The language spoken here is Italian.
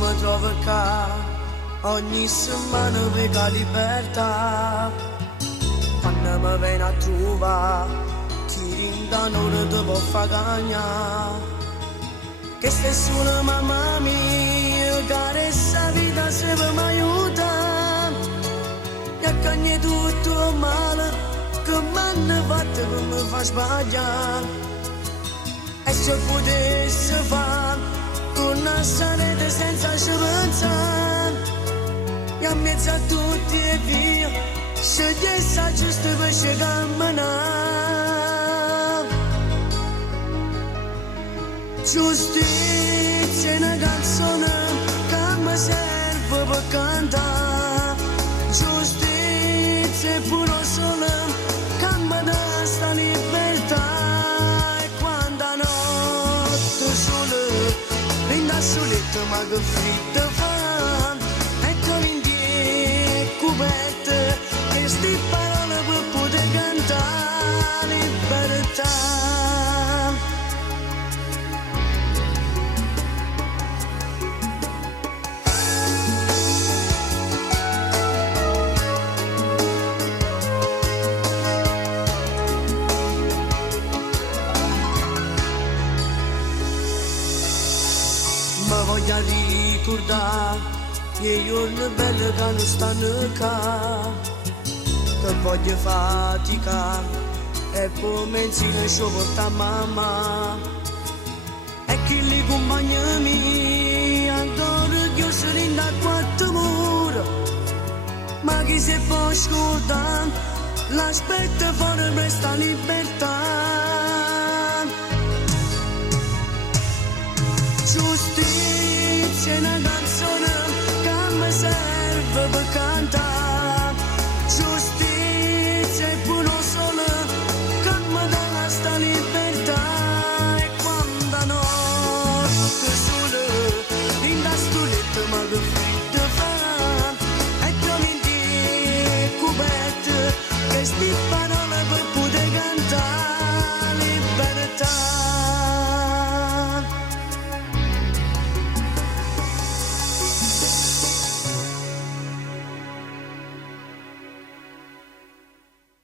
mi trovo qua, ogni settimana per la libertà. Quando mi viene a trovare, ti rindano ora ti può far cagnare. Che sei solo mamma mia, che questa vita se mi aiuta. E cagni tutto male, che mi hanno fatto per mi far sbagliare. E se potessi fare una sarete senza ci pensare. E a mezzo a tutti e via, scegliesse giusto per ci camminare. Giustizia è una canzone che mi serve per cantare. Giustizia è pure sole che mi dà sta libertà. E quando a notte sole rinda soletta ma che freddo fa. Eccomi in die coperte, queste parole per poter cantare libertà. Ma voglio ricordare i giorni belli che non stanno qua, che voglio faticare e poi menzina ci porta mamma. E che li compagni miei adoro che io sono in da quattro mura, ma chi si può scordare l'aspetta fuori resta libero.